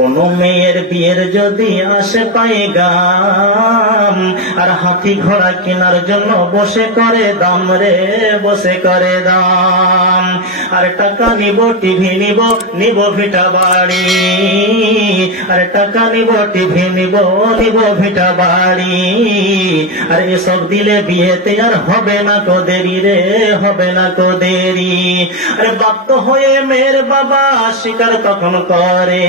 কোন মেয়ের বিয়ের যদি আসে পায়ে গাম, আর হাতি ঘোড়া কেনার জন্য বসে করে দাম রে, বসে করে দাম। আর টাকা নিব, টিভি নিব, নিব ভিটা বাড়ি। আর টাকা নিব, টিভি নিব, নিব ভিটা বাড়ি। আর এসব দিলে বিয়েতে আর হবে না কো দেরি রে, হবে না কো দেরি। আর বাধ্য হয়ে মেয়ের বাবা স্বীকার তখন করে,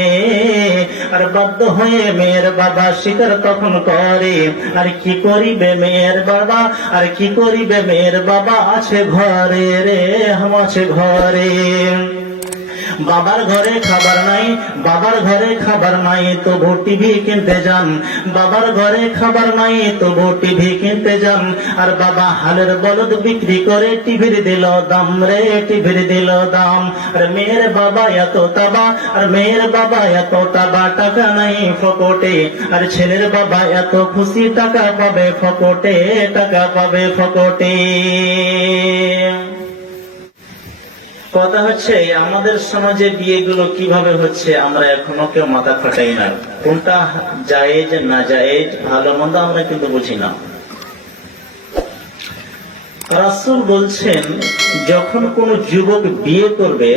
আর বাধ্য হয়ে মেয়ের বাবা স্বীকার তখন করে। আর কি করিবে মেয়ের বাবা, আর কি করিবে মেয়ের বাবা, আছে ঘরে রে, আছে ঘরে। বাবার ঘরে খাবার নাই, বাবার ঘরে খাবার নাই, তবু টিভি কিনতে যান। বাবার ঘরে খাবার নাই, তবু টিভি কিনতে যান। আর বাবা হালের বলদ বিক্রি করে টিভির দিল দাম রে, টিভির দিল দাম। আর মেয়ের বাবা এত তাবা, আর মেয়ের বাবা এত তাবা, টাকা নাই ফকটে। আর ছেলের বাবা এত খুশি, টাকা পাবে ফকটে, টাকা পাবে ফকটে। কথা হচ্ছে আমাদের সমাজে বিয়েগুলো কিভাবে হচ্ছে আমরা এখনো কেউ মাথা খাটাই না। কোনটা জায়েজ না জায়েজ, ভালো মন্দ আমরা কিন্তু বুঝি না। রাসূল বলছেন যখন কোন যুবক বিয়ে করবে,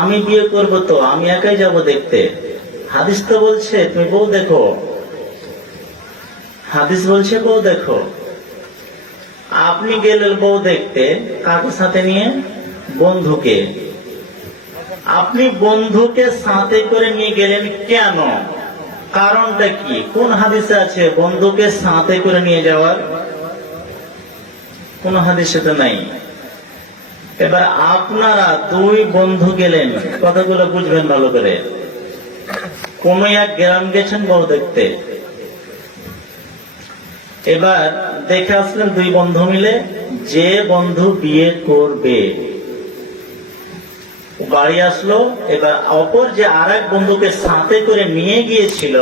আমি বিয়ে করব তো আমি একাই যাব দেখতে। হাদিস তো বলছে তুমি বউ দেখো, হাদিস বলছে বউ দেখো। আপনি গেলেন বউ দেখতে কাকে সাথে নিয়ে? বন্ধুকে। আপনি বন্ধুকে সাথে করে নিয়ে গেলেন কেন? কারণটা কি? কোন হাদিসে আছে বন্ধুকে সাথে করে নিয়ে যাওয়ার? কোন হাদিসে তো নাই। এবার আপনারা দুই বন্ধু গেলেন, কথাগুলো বুঝবেন ভালো করে। কোন এক গ্রাম গেছেন বউ দেখতে, এবার দেখে আসলেন দুই বন্ধু মিলে, যে বন্ধু বিয়ে করবে বাড়ি আসলো। এবার অপর যে আর এক বন্ধুকে সাথে করে নিয়ে গিয়েছিল,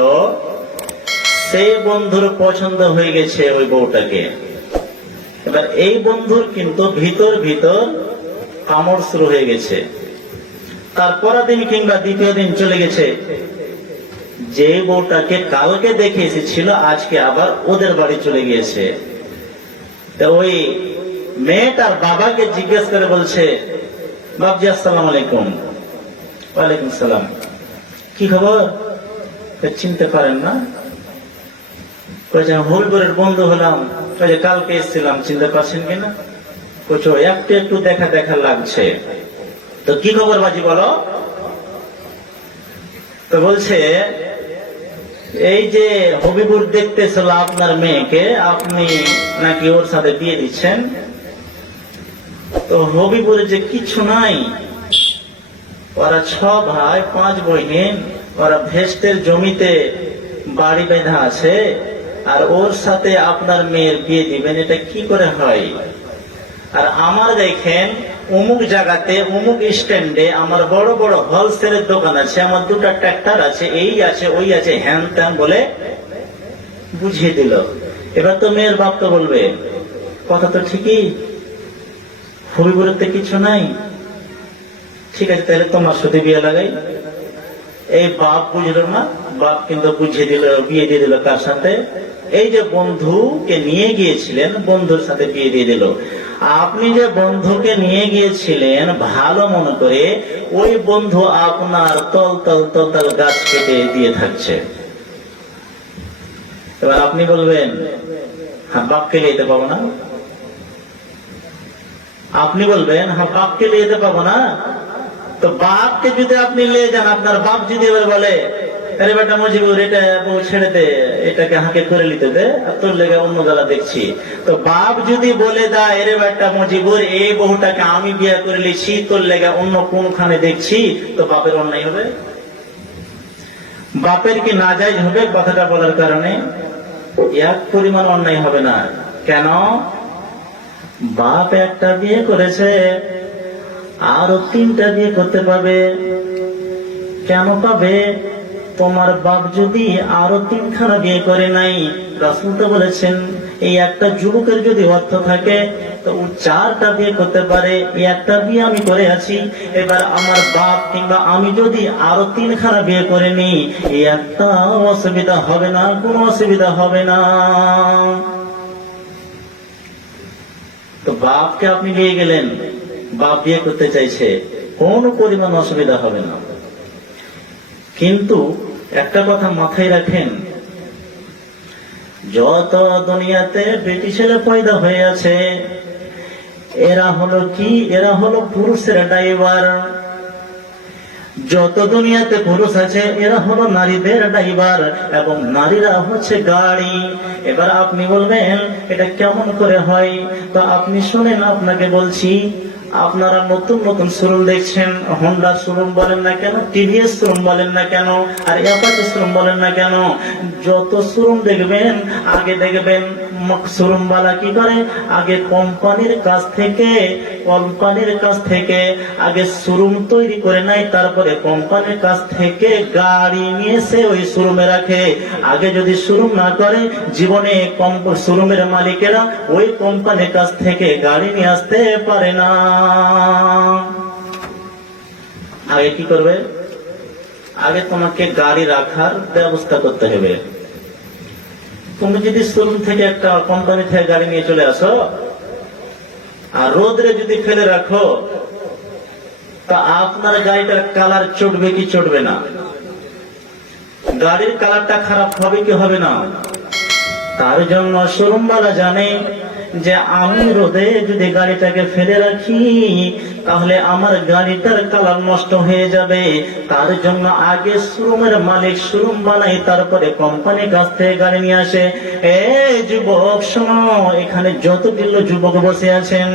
সেই বন্ধুর পছন্দ হয়ে গেছে ওই বউটাকে। এবার এই বন্ধুর কিন্তু ভিতর ভিতর কামড় শুরু হয়ে গেছে। তারপরের দিন কিংবা দ্বিতীয় দিন চলে গেছে, যে বউটাকে কালকে দেখে এসেছিল আজকে আবার ওদের বাড়ি চলে গিয়েছে। তো ওই মেয়েটার বাবাকে জিজ্ঞেস করে বলছে, বাবজি আসসালামু আলাইকুম। ওয়ালাইকুম সালাম। কি খবর? চিনতে পারেন না? হবিবুরের বন্ধু হলাম, কালকে এসেছিলাম, চিনতে পারছেন কিনা? একটু একটু দেখা দেখা লাগছে। তো কি খবর বাজি বলো? তো বলছে এই যে হবিবুর দেখতেছিল আপনার মেয়েকে, আপনি নাকি ওর সাথে বিয়ে দিচ্ছেন। তো হবিবুর যে কিছু নাই, ওরা 6 ভাই 5 বহিন, ওরা ভেস্টের জমিতে বাড়ি বেঁধা আছে, আর ওর সাথে আপনার মেয়ের বিয়ে দিবেন, এটা কি করে হয়? আর আমার দেখেন অমুক জায়গাতে অমুক স্ট্যান্ডে আমার বড় বড় হোলসেলের দোকান আছে, আমার 2টা ট্রাক্টর আছে, এই আছে ওই আছে, হ্যান ত্যান বলে বুঝিয়ে দিল। এবার তো মেয়ের বাপ তো বলবে কথা তো ঠিকই, হবিবুরের তো কিছু নাই, ঠিক আছে তাহলে তোমার সাথে বিয়ে লাগাই। এই বাপ বুঝলো না, বাপ কিন্তু বুঝিয়ে দিল, বিয়ে দিয়ে দিল কার সাথে? এই যে বন্ধুকে নিয়ে গিয়েছিলেন, বন্ধুর সাথে বিয়ে দিয়ে দিল। আপনি যে বন্ধুকে নিয়ে গিয়েছিলেন ভালো মনে করে, ওই বন্ধু আপনার তল তল তল তল গাছ কেটে দিয়ে থাকছে। এবার আপনি বলবেন হ্যাঁ বাপকে নিয়ে যেতে পাবো না, আপনি বলবেন হ্যাঁ বাপকে নিয়ে যেতে পাবো না। তো বাপকে যদি আপনি নিয়ে যান, আপনার বাপ যদি এবার বলে আরে বেটা মজিবুর এটা বউ ছেড়ে দে, এটাকে হাঁকে করে নিতে দে, আর তোর লেগে অন্য গলা দেখছি। তো বাপ যদি বলে দেয় আরে বেটা মজিবুর এই বহুটাকে আমি বিয়ে করে নিয়েছি, তোর লেগে অন্য কোনখানে দেখছি, তো বাপের অন্যায় হবে? বাপের কি নাজায়েজ হবে কথাটা বলার কারণে? এক পরিমাণ অন্যায় হবে না। কেন? বাপ একটা বিয়ে করেছে, আরো 3টা বিয়ে করতে পাবে। কেন পাবে? তোমার বাপ যদি আরো 3খানা বিয়ে করে নাই, রাসূল তো বলেছেন এই একটা যুবকের যদি অর্থ থাকে তো ও 4টা বিয়ে করতে পারে। এই একটা বিয়ে আমি করে আছি, এবার আমার বাপ কিংবা আমি যদি আরো 3খানা বিয়ে করে নিই, এই একটা অসুবিধা হবে না, কোনো অসুবিধা হবে না। তো বাপকে আপনি নিয়ে গেলেন, বাপ বিয়ে করতে চাইছে, কোনো পরিমাণ অসুবিধা হবে না। কিন্তু একটা কথা মাথায় রাখেন, যত দুনিয়াতে বেটি ছেলে পয়দা হয়ে আছে, এরা হলো কি, এরা হলো পুরুষের ড্রাইভার। যত দুনিয়াতে পুরুষ আছে এরা হলো নারীদের ড্রাইভার, এবং নারীরা হচ্ছে গাড়ি। এবার আপনি বলবেন এটা কেমন করে হয়? তো আপনি শুনেন, আপনাকে বলছি। আপনারা নতুন নতুন শোরুম দেখছেন, হোন্ডা শোরুম বলেন না কেন, টিভিএস শোরুম বলেন না কেন, আর অ্যাপাচি শোরুম বলেন না কেন, যত শোরুম দেখবেন, আগে দেখবেন শোরুম বালা কি করে, আগে কোম্পানির কাছ থেকে আগে শোরুম তৈরি করে নেয়, তারপরে কোম্পানির কাছ থেকে গাড়ি নিয়ে এসে ওই শোরুমে রাখে। আগে যদি শোরুম না করে, জীবনে শোরুমের মালিকেরা ওই কোম্পানির কাছ থেকে গাড়ি নিয়ে আসতে পারে না। আগে কি করবে? আগে তোমাকে গাড়ি রাখার ব্যবস্থা করতে হবে। তুমি যদি শোরুম থেকে একটা কোম্পানি থেকে গাড়ি নিয়ে চলে আসো, আর রোদরে যদি ফেলে রাখো, তা আপনার গাড়িটার কালার চটবে কি চটবে না? গাড়ির কালারটা খারাপ হবে কি হবে না? তার জন্য শোরুমওয়ালা জানে যে আমি রোদে যদি গাড়িটাকে ফেলে রাখি, তাহলে আমার গাড়িটার কালার নষ্ট হয়ে যাবে। তার জন্য আগে শোরুমের মালিক শোরুম বানাই, তারপরে কোম্পানির কাছ থেকে গাড়ি নিয়ে আসে। এই যুবক শোনো, এখানে যতগুলো যুবক বসে আছেন,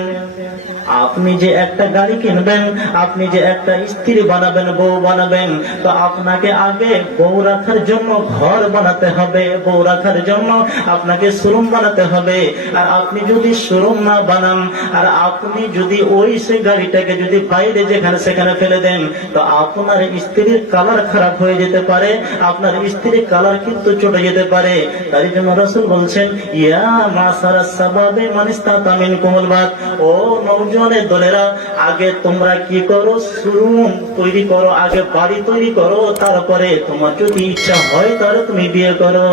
আপনি যে একটা গাড়ি কিনবেন, আপনি যে একটা স্ত্রী বানাবেন, বউ বানাবেন, তো আপনাকে আগে বউ রাখার জন্য ঘর বানাতে হবে, বউ রাখার জন্য আপনাকে শোরুম বানাতে হবে। আর আপনি যদি শোরুম না বানান, আর আপনি যদি ওই সে গাড়িটাকে যদি বাইরে যেখানে সেখানে ফেলে দেন, তো আপনার স্ত্রীর কালার খারাপ হয়ে যেতে পারে, আপনার স্ত্রীর কালার কিন্তু চটে যেতে পারে। তাই জন্য রাসূল বলছেন, ইয়া মাসারাস সাবাবে মান ইসতাতা মিনকুমুল বাত, ও নওজওয়ানের দলেরা, আগে তোমরা কি করো? শোরুম তৈরি করো, আগে বাড়ি তৈরি করো, তারপরে তোমার যদি ইচ্ছা হয় তাহলে তুমি বিয়ে করো।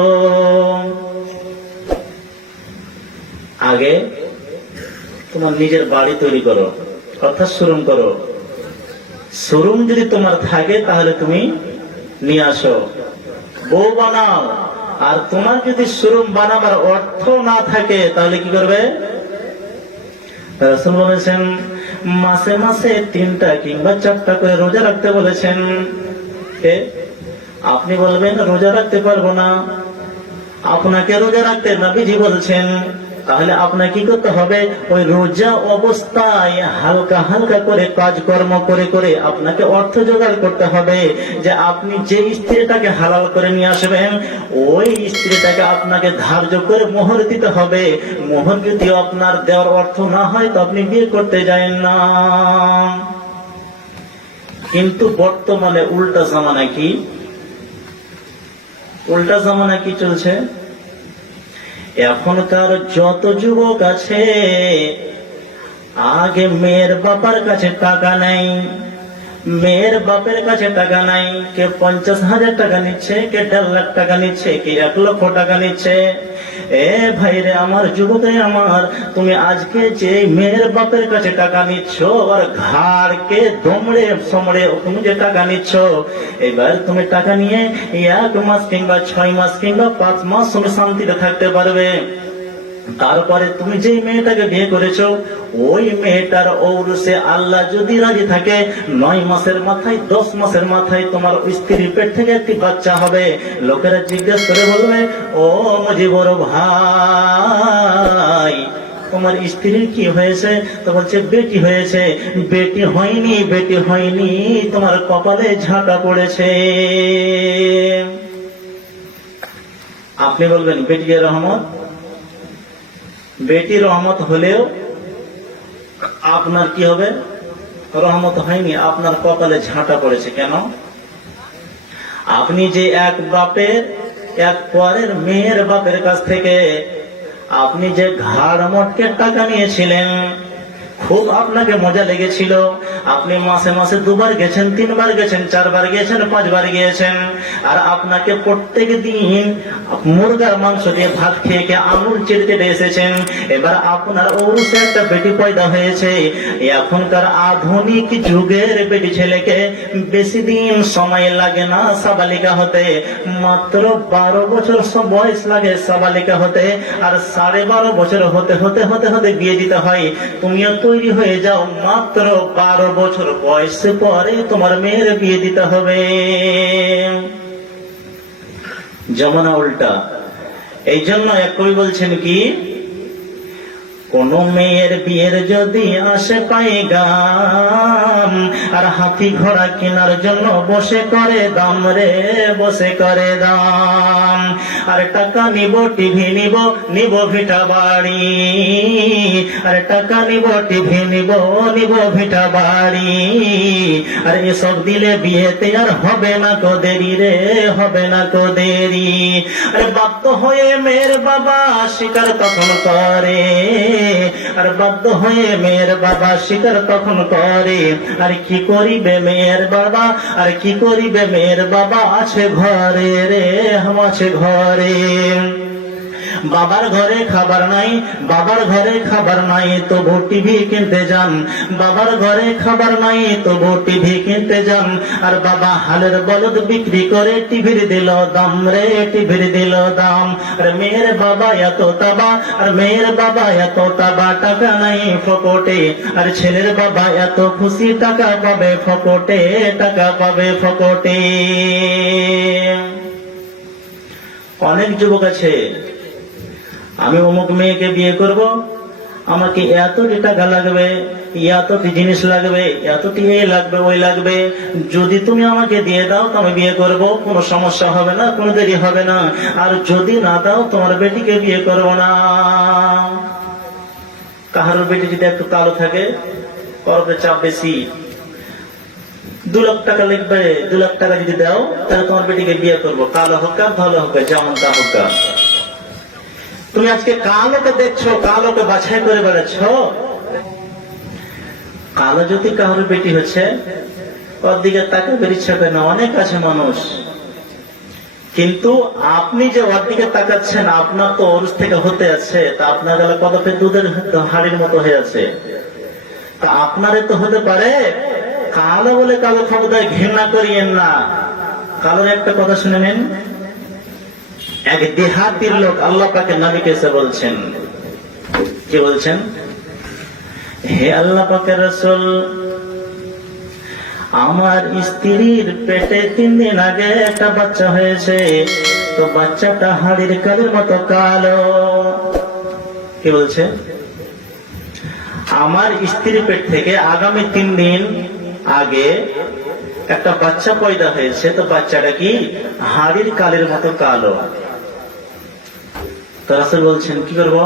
আগে তোমার নিজের বাড়ি তৈরি করো, অর্থাৎ শোরুম করো। শোরুম যদি তোমার থাকে তাহলে তুমি নিয়ে আসো, বউ বানাও। আর তোমার যদি শোরুম বানাবার অর্থ না থাকে তাহলে কি করবে? রাসূল বলেছেন মাসে মাসে 3টা কিংবা 4টা করে রোজা রাখতে বলেছেন। আপনি বলবেন রোজা রাখতে পারবো না, আপনাকে রোজা রাখতে নবীজি বলছেন। তাহলে আপনাকে কি করতে হবে? ওই রোজা অবস্থায় হালকা হালকা করে কাজকর্ম করে করে আপনাকে অর্থ জোগাড় করতে হবে, যে আপনি যে স্ত্রীটাকে হালাল করে নিয়ে আসবেন, ওই স্ত্রীটাকে আপনাকে ধার্য করে মোহর দিতে হবে। মোহর যদি আপনার দেওয়ার অর্থ না হয় তো আপনি বিয়ে করতে যাবেন না। কিন্তু বর্তমানে উল্টা জামানা কি? উল্টা জামানা কি চলছে? এখনকার যত যুবক আছে, আগে মেয়ের বাবার কাছে টাকা নাই, মেয়ের বাপের কাছে টাকা নাই, কে 50,000 টাকা নিচ্ছে, কে 1.5 লাখ টাকা নিচ্ছে, কে 1 লক্ষ টাকা নিচ্ছে। এ ভাইরে আমার, যুবকে আমার, তুমি আজকে যে মেয়ের বাপের কাছে টাকা নিচ্ছ, আর ঘাড়কে দমড়ে সমড়ে তুমি যে টাকা নিচ্ছ, এবার তুমি টাকা নিয়ে 1 মাস কিংবা 6 মাস কিংবা 5 মাস তুমি শান্তিতে থাকতে পারবে। তারপরে তুমি যে মেয়েটাকে বিয়ে করেছো, ওই মেয়েটার ঔরসে আল্লাহ যদি রাজি থাকে, 9 মাসের মাথায় 10 মাসের মাথায় তোমার স্ত্রীর পেট থেকে একটি বাচ্চা হবে। লোকেরা জিজ্ঞেস করে বলবে, ও মুজিবুর ভাই, তোমার স্ত্রীর কি হয়েছে? তো বলছে বেটি হয়েছে। বেটি হয়নি, বেটি হয়নি, তোমার কপালে ঝাঁটা পড়েছে। আপনি বলবেন বেটি রহমত, বেটি রহমত হলেও আপনার কি হবে? রহমত হয়নি, আপনার কপালে ঝাঁটা পড়েছে। কেন? আপনি যে এক বাপের, এক পরের মেয়ের বাপের কাছ থেকে আপনি যে ঘাড় মটকে টাকা নিয়েছিলেন, খুব আপনাকে মজা লেগেছিল। আপনি মাসে মাসে 2 বার গেছেন, 3 বার গেছেন, 4 বার গিয়েছেন, 5 বার গিয়েছেন, আর আপনাকে প্রত্যেক দিন মুরগার মাংস দিয়ে ভাত খেয়ে আঙুল চেটে এসেছেন। এবার আপনার ওরসে একটা বেটি পয়দা হয়েছে। এখনকার আধুনিক যুগের বেটি ছেলেকে বেশি দিন সময় লাগে না সাবালিকা হতে, মাত্র 12 বছর বয়স লাগে সাবালিকা হতে, আর 12.5 বছর হতে হতে হতে হতে বিয়ে দিতে হয়। তুমিও তৈরি হয়ে যাও, মাত্র 12 বছর বয়স পরে তোমার মেয়ের বিয়ে দিতে হবে। জমানা উল্টা। এই জন্য এক কবি বলছেন কি, কোন মেয়ের বিয়ের যদি আসে পাইগাম, আর হাতি ঘোড়া কেনার জন্য বসে করে দাম রে, বসে করে দাম। আর টাকা নিব, টিভি নিব, নিব ভিটা বাড়ি, আর টাকা নিব, টিভি নিব, নিব ভিটা বাড়ি, আর এসব দিলে বিয়েতে আর হবে না কো দেরি রে, হবে না কো দেরি। আর বাধ্য হয়ে মেয়ের বাবা স্বীকার তখন করে, আর বাধ্য হয়ে মেয়ের বাবা স্বীকার তখন করে। আর কি করিবে মেয়ের বাবা, আর কি করিবে মেয়ের বাবা, আছে ঘরে রে, আছে ঘরে। বাবার ঘরে খাবার নাই, বাবার ঘরে খাবার নাই, তবু টিভি কিনতে যান। বাবার ঘরে খাবার নাই, তবু টিভি কিনতে যান। আর বাবা হালের বলদ বিক্রি করে টিভির দিল দাম রে, টিভির দিল দাম। আর মেয়ের বাবা এত তাবা, আর মেয়ের বাবা এত তাবা, টাকা নাই ফকটে। আর ছেলের বাবা এত খুশি, টাকা পাবে ফকটে, টাকা পাবে ফকটে। অনেক যুবক আছে, আমি অমুক মেয়েকে বিয়ে করব, আমাকে এতটি টাকা লাগবে, এতটি জিনিস লাগবে, এতটি এই লাগবে, ওই লাগবে, যদি তুমি আমাকে দিয়ে দাও তো আমি বিয়ে করব, কোনো সমস্যা হবে না, কোনো দেরি হবে না, আর যদি না দাও তোমার বেটিকে বিয়ে করব না। কাহার বেটি যদি একটু কালো থাকে, করবে চাপ বেশি, 2 লাখ টাকা লিখবে, 2 লাখ টাকা যদি দাও তাহলে তোমার বেটিকে বিয়ে করবো, কালো হোক ভালো হোক, যেমন তা হোক। তুমি আজকে কালোকে দেখছো, কালোকে বাছাই করে বেড়াচ্ছ। কালো যদি কারোর বেটি হচ্ছে, ওর দিকে তাকাবার ইচ্ছা করে না, অনেক আছে মানুষ। কিন্তু আপনি যে ওর দিকে তাকাচ্ছেন, আপনার তো ওর থেকে হতে আছে, তা আপনার গেলে কদপে দুধের হাড়ির মতো হয়ে আছে, তা আপনারে তো হতে পারে। কালো বলে কালো ক্ষমতায় ঘৃণা করিয়েন না। কালোর একটা কথা শুনে নিন। এক দেহাতির লোক আল্লাহ পাকের নবীকে এসে বলছেন, কি বলছেন? হে আল্লাহ পাকের রাসূল, আমার স্ত্রীর পেটে 3 দিন আগে একটা বাচ্চা হয়েছে, তো বাচ্চাটা হাড়ির কালের মতো কালো। কি বলছে? আমার স্ত্রীর পেট থেকে আগামী 3 দিন আগে একটা বাচ্চা পয়দা হয়েছে, তো বাচ্চাটা কি হাড়ির কালের মতো কালো। তো রাসূল বলছেন কি করবো?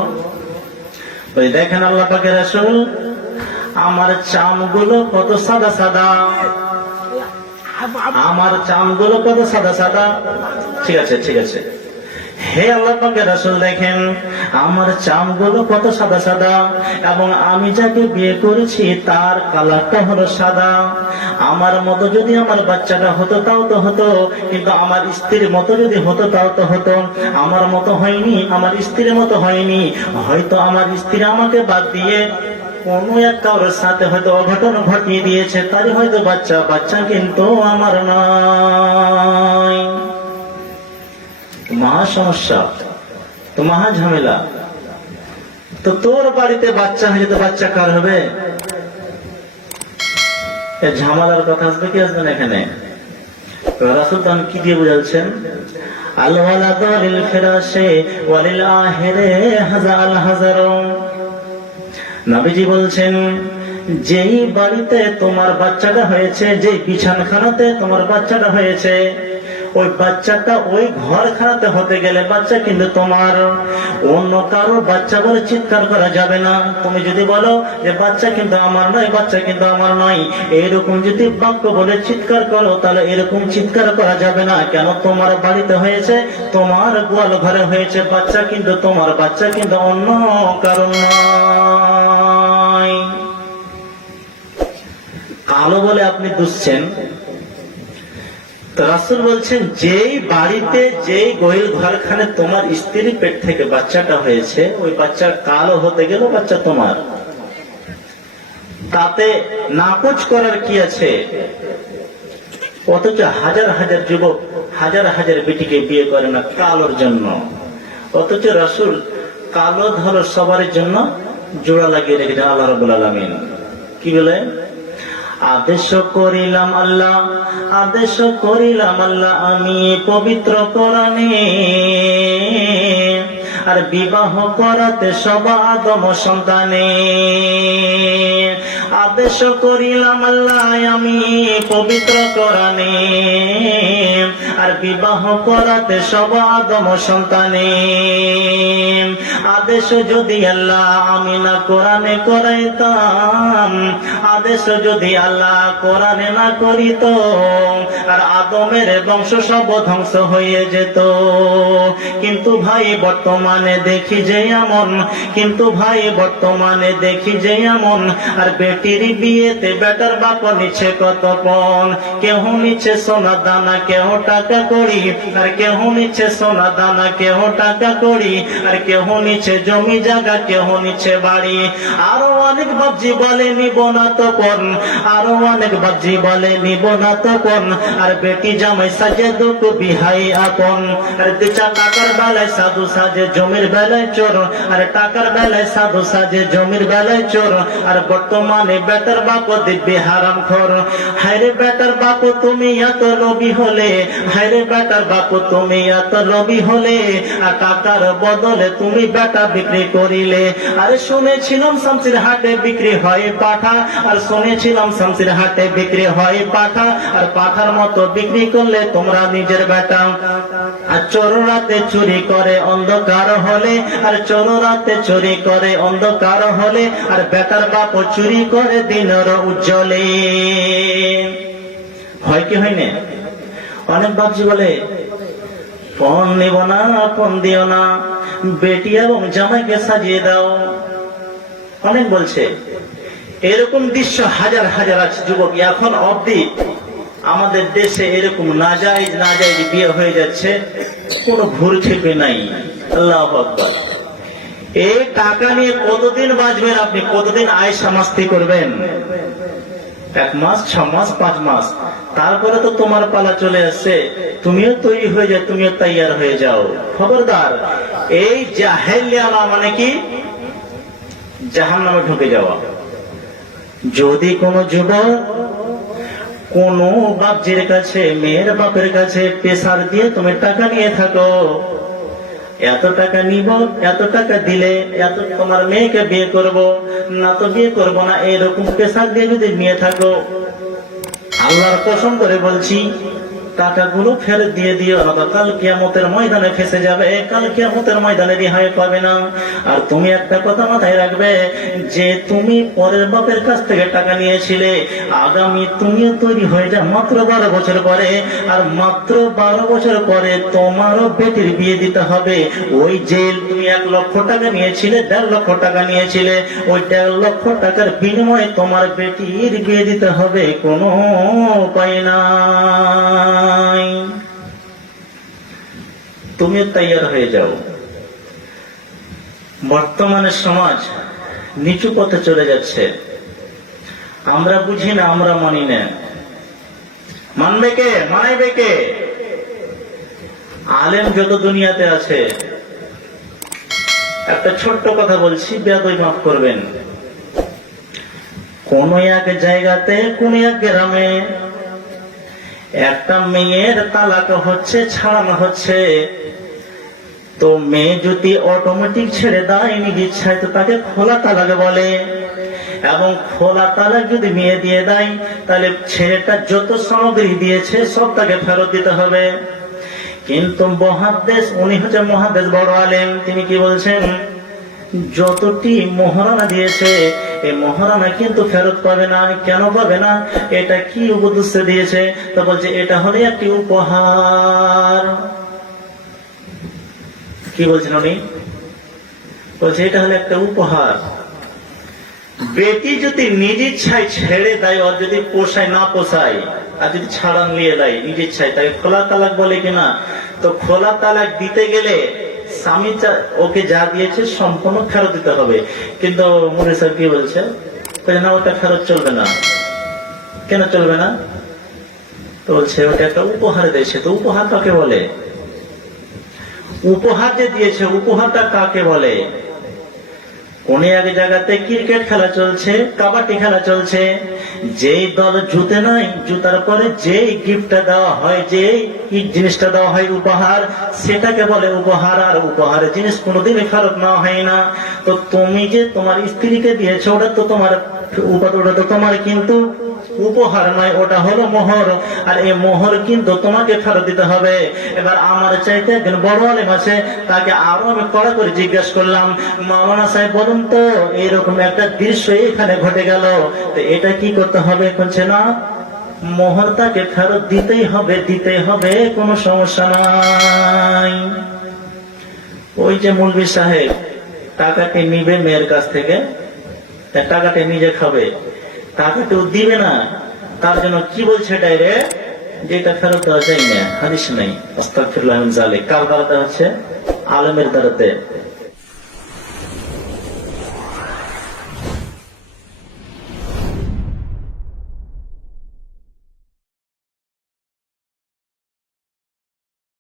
ওই দেখেন আল্লাহ পাকের রাসূল, আমার চামগুলো কত সাদা সাদা, আমার চামগুলো কত সাদা সাদা। ঠিক আছে, ঠিক আছে। হে আল্লাহ পাকের রাসূল, দেখেন আমার চামগুলো কত সাদা সাদা, এবং আমি যাকে বিয়ে করেছি তার কালারটা হলো সাদা। আমার মতো যদি আমার বাচ্চাটা হতো তাও তো হতো, কিন্তু আমার স্ত্রীর মতো যদি হতো তাও তো হতো। আমার মতো হয়নি, আমার স্ত্রীর মতো হয়নি। হয়তো আমার স্ত্রী আমাকে বাদ দিয়ে কোন এক কারোর সাথে হয়তো অঘটন ঘটিয়ে দিয়েছে, তারই হয়তো বাচ্চা, বাচ্চা কিন্তু আমার নয়। মহা সমস্যা, তো মহা ঝামেলা। তো তোর বাড়িতে বাচ্চা হয়ে যেত, বাচ্চা কার হবে? ঝামেলার কথা আসবে কি আসবে না এখানে? রাসূল তখন কি দিয়ে বুঝাচ্ছেন? আল ওয়ালাদু লিল ফিরাশি ওয়া লিল আহিরি হাযাল হাযারু। নবীজি বলছেন, যেই বাড়িতে তোমার বাচ্চাটা হয়েছে, যে বিছানাখানাতে তোমার বাচ্চাটা হয়েছে, ওই বাচ্চাটা ওই ঘরখানাতে হতে গেলে বাচ্চা কিন্তু তোমার, অন্য কারো বাচ্চা বলে চিৎকার করা যাবে না। তুমি যদি বলো যে বাচ্চা কিন্তু আমার নয়, বাচ্চা কিন্তু আমার নয়, এইরকম যদি বাক্য বলে চিৎকার করো, তাহলে এরকম চিৎকার করা যাবে না। কেন? তোমার বাড়িতে হয়েছে, তোমার গোয়াল ঘরে হয়েছে, বাচ্চা কিন্তু তোমার, বাচ্চা কিন্তু অন্য কারণ নয়। কালো বলে আপনি দুষছেন, তো রাসূল বলছেন যেই বাড়িতে যেই গোয়াল ঘরখানে তোমার স্ত্রীর পেট থেকে বাচ্চাটা হয়েছে, ওই বাচ্চা কালো হতে গেল বাচ্চা তোমার, তাতে নাকচ করার কি আছে? অথচ হাজার হাজার যুবক হাজার হাজার বেটিকে বিয়ে করে না কালোর জন্য, অথচ রাসূল কালো ধরো সবার জন্য জোড়া লাগিয়ে রেখেছেন। আল্লাহ রাব্বুল আলামিন কি বলে? আদেশ করিলাম আল্লাহ, আদেশ করিলাম আল্লাহ আমি পবিত্র কোরআনে, আর বিবাহ করাতে সব আদম সন্তানে। আদেশ করিলাম আল্লাহ আমি পবিত্র কোরআনে, আর বিবাহ করাতে সব আদম সন্তানে। আদেশ যদি আল্লাহ আমি না কোরআনে করাইতাম, আদেশ যদি আল্লাহ কোরআনে না করিত, আর আদমের বংশ সব ধ্বংস হয়ে যেত। কিন্তু ভাই বর্তমানে দেখি যে এমন, কিন্তু ভাই বর্তমানে দেখি যে এমন, আর বেটির বিয়েতে বেটার বাপ নিচ্ছে কত পণ। কেহ নিচ্ছে সোনা দানা, কেহ টাকা কড়ি, আর কেহ নিচ্ছে সোনা দানা, কেহ টাকা কড়ি, আর কেহ নিচ্ছে জমি জায়গা, কেহ নিচ্ছে বাড়ি। আরো অনেক বাবজি বলে নিব না তো পণ, আরো অনেক বাবজি বলে নিব না তো পণ, আর বেটি জামাই সাজে দুঃখ বিহাই আপন। আর দিচা টাকার বেলায় সাধু সাজে, জমির বেলায় চোর, আর টাকার বেলায় সাধু সাজে, জমির বেলায় চোর। আর বর্তমানে বেটার বাপ দিব্যি হারাম খোর। হায়রে বেটার বাপ তুমি এত লোভী হলে, হায়রে বেটার বাপ তুমি এত লোভী হলে, আর টাকার বদলে তুমি বেটা বিক্রি করিলে। আরে শুনেছিলাম শামসির হাটে বিক্রি হয় পাঠা, আর শুনেছিলাম শামসির হাটে বিক্রি হয় পাঠা, আর পাঠার মতো বিক্রি করলে তোমরা নিজের বেটা। আর চোর রাতে চুরি করে অন্ধকার হলে, আর চোর রাতে চুরি করে অন্ধকার হলে, আর বেটার বাপ চুরি করে দিনের উজ্জ্বলে। হয় কি হয় না? অনেক বাপজি বলে পণ নিব না, পণ দিও না, বেটি এবং জামাইকে সাজিয়ে দাও। অনেক বলছে, এরকম দৃশ্য হাজার হাজার আছে যুবক। এখন অবধি আমাদের দেশে এরকম নাজায়েজ নাজায়েজ বিয়ে হয়ে যাচ্ছে, কোনো ভুরক্ষেপে নাই। আল্লাহু আকবার। এই টাকা নিয়ে কতদিন বাঁচবেন আপনি? কতদিন আয়েশা মাস্তি করবেন? 1 মাস, 6 মাস, 5 মাস, তারপরে তো তোমার পালা চলে আসছে। তুমিও তৈরি হয়ে যাও, তুমিও তৈয়ার হয়ে যাও। খবরদার, এই জাহেলিয়ানা মানে কি? জাহান্নামে ঢুকে যাওয়া। যদি কোন যুবক কোন বাপজির কাছে, মেয়ের বাপের কাছে প্রেসার দিয়ে তুমি টাকা নিয়ে থাকো, এত টাকা নিব, এত টাকা দিলে এত তোমার মেয়েকে বিয়ে করব, না তো বিয়ে করব না, এরকম প্রেসার দিয়ে যদি নিয়ে থাকো, আল্লাহর কসম করে বলছি টাকাগুলো ফেরত দিয়ে দিও, কাল কিয়ামতের ময়দানে ফেসে যাবে, কাল কিয়ামতের ময়দানে রেহাই পাবে না। আর তুমি একটা কথা মাথায় রাখবে, যে তুমি পরের বাপের কাছ থেকে টাকা নিয়েছিলে, আগামী তুমিও তৈরি হয়ে যা মাত্র 12 বছর পরে, আর মাত্র 12 বছর পরে তোমারও বেটির বিয়ে দিতে হবে। ওই জেল তুমি 1 লক্ষ টাকা নিয়েছিলে, 1.5 লক্ষ টাকা নিয়েছিলে, ওই 1.5 লক্ষ টাকার বিনিময়ে তোমার বেটির বিয়ে দিতে হবে, কোনো উপায় নাই। তুমিও তৈয়ার হয়ে যাও। বর্তমানে সমাজ নিচু পথে চলে যাচ্ছে, আমরা বুঝি না, আমরা মানি না। মানবে কে? মানাইবে কে? আলেম যত দুনিয়াতে আছে। একটা ছোট্ট কথা বলছি, বেয়াদবি মাফ করবেন। কোন এক জায়গাতে, কোন এক গ্রামে একটা মেয়ের তালাক হচ্ছে, ছাড়ানো হচ্ছে। তো মেয়ে যদি অটোমেটিক ছেড়ে দেয় নিজ ইচ্ছায়, তো তাকে খোলা তালাক বলে। এবং খোলা তালাক যদি মেয়ে দিয়ে দেয়, তাহলে ছেলেটা যত সামগ্রী দিয়েছে সব তাকে ফেরত দিতে হবে। কিন্তু মহাদ্দেশ, উনি হচ্ছে মহাদ্দেশ বড় আলেম, তিনি কি বলছেন, যতটি মোহরানা দিয়েছে এই মোহরানা কিন্তু ফেরত পাবে না। কেন পাবে না? এটা কি উপদেশ দিয়েছে? তো বলছে এটা হলো একটি উপহার। কি বলছেন উনি? বলছে এটা হলো একটা উপহার। বেটি যদি নিজ ইচ্ছায় ছেড়ে দেয়, ওর যদি পোষায় না পোষায়, আর যদি ছাড়ান নিয়ে দেয় নিজ ইচ্ছায়, তাকে খোলা তালাক বলে কিনা? তো খোলা তালাক দিতে গেলে স্বামী ওকে যা দিয়েছে সম্পূর্ণ ফেরত দিতে হবে। কিন্তু মুনি সাহেব কি বলছে, না ওটা ফেরত চলবে না। কেন চলবে না? তো বলছে ওটা একটা উপহার দিয়েছে। তো উপহার কাকে বলে? উপহার যে দিয়েছে উপহারটা কাকে বলে? কোন এক জায়গাতে ক্রিকেট খেলা চলছে, কাবাডি খেলা চলছে, যেই দল জুতে নয়, জুতার পরে যেই গিফটটা দেওয়া হয়, যে জিনিসটা দেওয়া হয় উপহার, সেটাকে বলে উপহার। আর উপহারের জিনিস কোনোদিনই ফেরত নেওয়া হয় না। তো তুমি যে তোমার স্ত্রীকে দিয়েছো ওটা তো তোমার, ওটা তো তোমার কিন্তু উপহার নয়, ওটা হলো মোহর। আর এই মোহর কিন্তু তোমাকে ফেরত দিতে হবে। এবার আমার চাইতে একজন বড় আলেম আছে, তাকে আরো আমি কড়া করে জিজ্ঞেস করলাম, মাওলানা সাহেব বলুন তো এইরকম একটা দৃশ্য এখানে ঘটে গেল, তো এটা কি করতে হবে? বলছে না, মোহর তাকে ফেরত দিতেই হবে, দিতেই হবে, কোনো সমস্যা নাই। ওই যে মৌলভী সাহেব টাকাটি নিবে মেয়ের কাছ থেকে, টাকাটি নিজে খাবে, টাকাটি দিবে না, তার জন্য কি বলছে ডাইরেক্ট, যেটা ফেরত দেওয়া যায় না, হাদিস নাই। আস্তাগফিরুল্লাহ মিন যালিক। কার দ্বারাতে হচ্ছে? আলেমের দ্বারাতে।